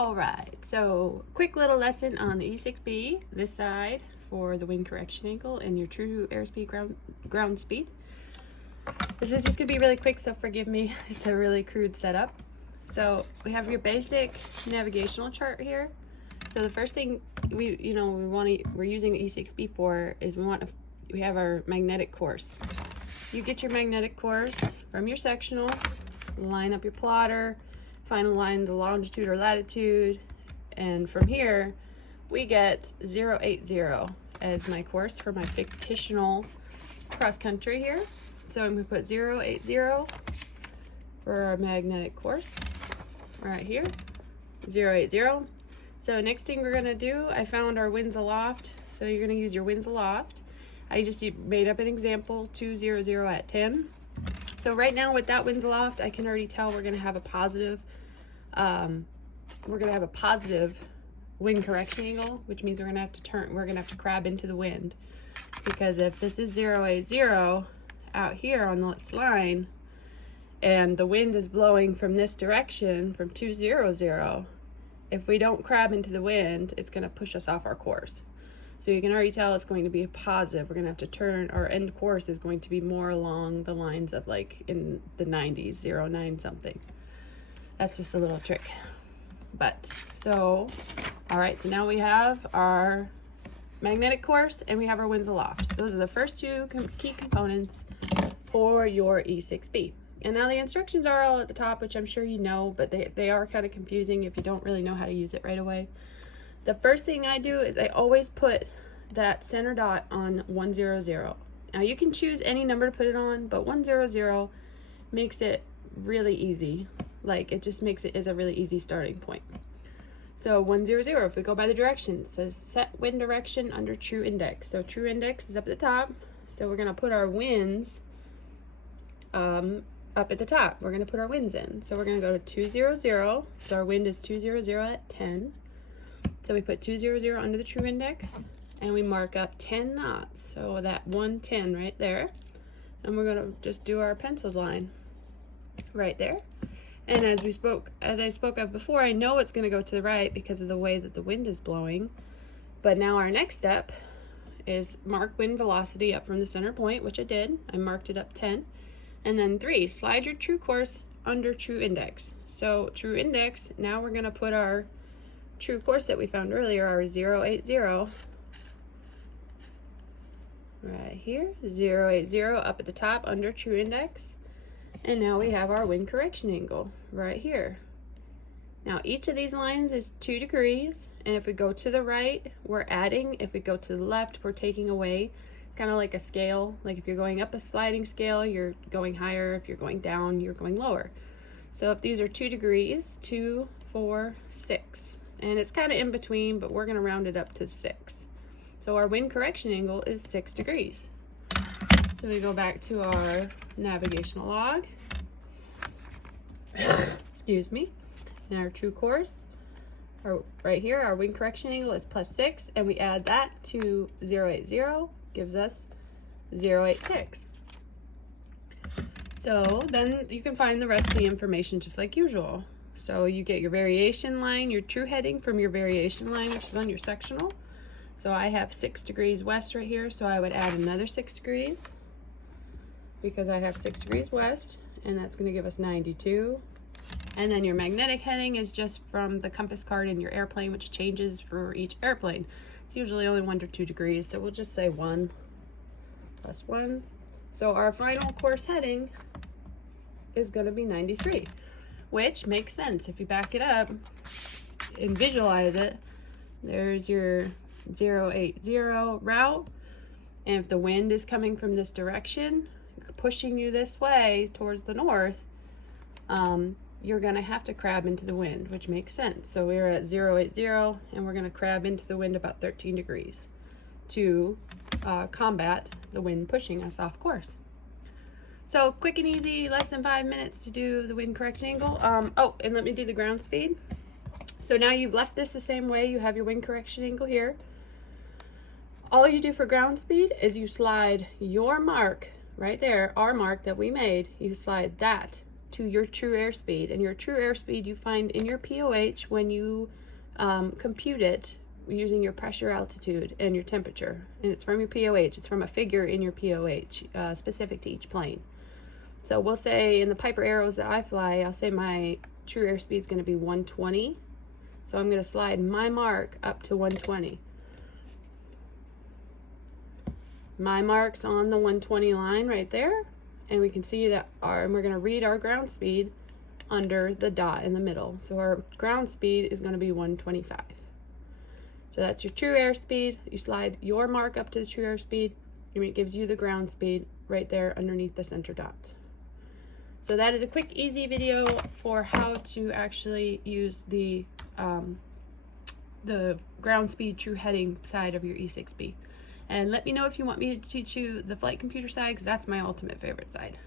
All right, so quick little lesson on the E6B, this side for the wind correction angle and your true airspeed ground speed. This is just gonna be really quick, so forgive me. It's a really crude setup. So we have your basic navigational chart here. So the first thing we're using the E6B for is we have our magnetic course. You get your magnetic course from your sectional, line up your plotter, find a line the longitude or latitude, and from here we get 080 as my course for my fictional cross country here. So I'm going to put 080 for our magnetic course right here, 080. So next thing we're going to do, I found our winds aloft, so you're going to use your winds aloft. I just made up an example, 200 at 10. So right now with that winds aloft, I can already tell we're going to have a positive wind correction angle, which means we're going to have to crab into the wind, because if this is 080 out here on this line and the wind is blowing from this direction from 200, if we don't crab into the wind, it's going to push us off our course. So you can already tell it's going to be a positive. We're going to have to turn, our end course is going to be more along the lines of like in the 90s, 09 something. That's just a little trick. But so, all right, so now we have our magnetic course and we have our winds aloft. Those are the first two key components for your E6B. And now the instructions are all at the top, which I'm sure you know, but they are kind of confusing if you don't really know how to use it right away. The first thing I do is I always put that center dot on 100. Now you can choose any number to put it on, but 100 makes it really easy. Like, it just makes it as a really easy starting point. So 100, if we go by the direction, it says set wind direction under true index. So true index is up at the top. So we're gonna put our winds up at the top. We're gonna put our winds in. So we're gonna go to 200. So our wind is 200 at 10. So we put 200 under the true index and we mark up 10 knots. So that 110 right there. And we're gonna just do our penciled line right there. And as I spoke of before, I know it's gonna go to the right because of the way that the wind is blowing. But now our next step is mark wind velocity up from the center point, which I did. I marked it up 10. And then 3, slide your true course under true index. So true index, now we're gonna put our true course that we found earlier, our 080, right here, 080 up at the top under true index. And now we have our wind correction angle right here. Now each of these lines is 2 degrees, and if we go to the right, we're adding. If we go to the left, we're taking away. Kind of like a scale. Like if you're going up a sliding scale, you're going higher. If you're going down, you're going lower. So if these are 2 degrees, 2, 4, 6. And it's kind of in between, but we're going to round it up to 6. So our wind correction angle is 6 degrees. So we go back to our navigational log. Excuse me. And our true course, right here, our wind correction angle is +6, and we add that to 080, gives us 086. So then you can find the rest of the information just like usual. So you get your variation line, your true heading from your variation line, which is on your sectional. So I have 6 degrees west right here, so I would add another 6 degrees because I have 6 degrees west, and that's going to give us 92. And then your magnetic heading is just from the compass card in your airplane, which changes for each airplane. It's usually only 1 to 2 degrees, so we'll just say 1 plus 1. So our final course heading is going to be 93. Which makes sense. If you back it up and visualize it, there's your 080 route. And if the wind is coming from this direction, pushing you this way towards the north, you're going to have to crab into the wind, which makes sense. So we're at 080 and we're going to crab into the wind about 13 degrees to combat the wind pushing us off course. So quick and easy, less than 5 minutes to do the wind correction angle. Oh, and let me do the ground speed. So now you've left this the same way. You have your wind correction angle here. All you do for ground speed is you slide your mark right there, our mark that we made, you slide that to your true airspeed. And your true airspeed you find in your POH when you compute it using your pressure, altitude, and your temperature. And it's from your POH. It's from a figure in your POH, specific to each plane. So we'll say in the Piper Arrows that I fly, I'll say my true airspeed is going to be 120. So I'm going to slide my mark up to 120. My mark's on the 120 line right there, and we can see that and we're going to read our ground speed under the dot in the middle. So our ground speed is going to be 125. So that's your true airspeed. You slide your mark up to the true airspeed, and it gives you the ground speed right there underneath the center dot. So that is a quick, easy video for how to actually use the ground speed true heading side of your E6B. And let me know if you want me to teach you the flight computer side, because that's my ultimate favorite side.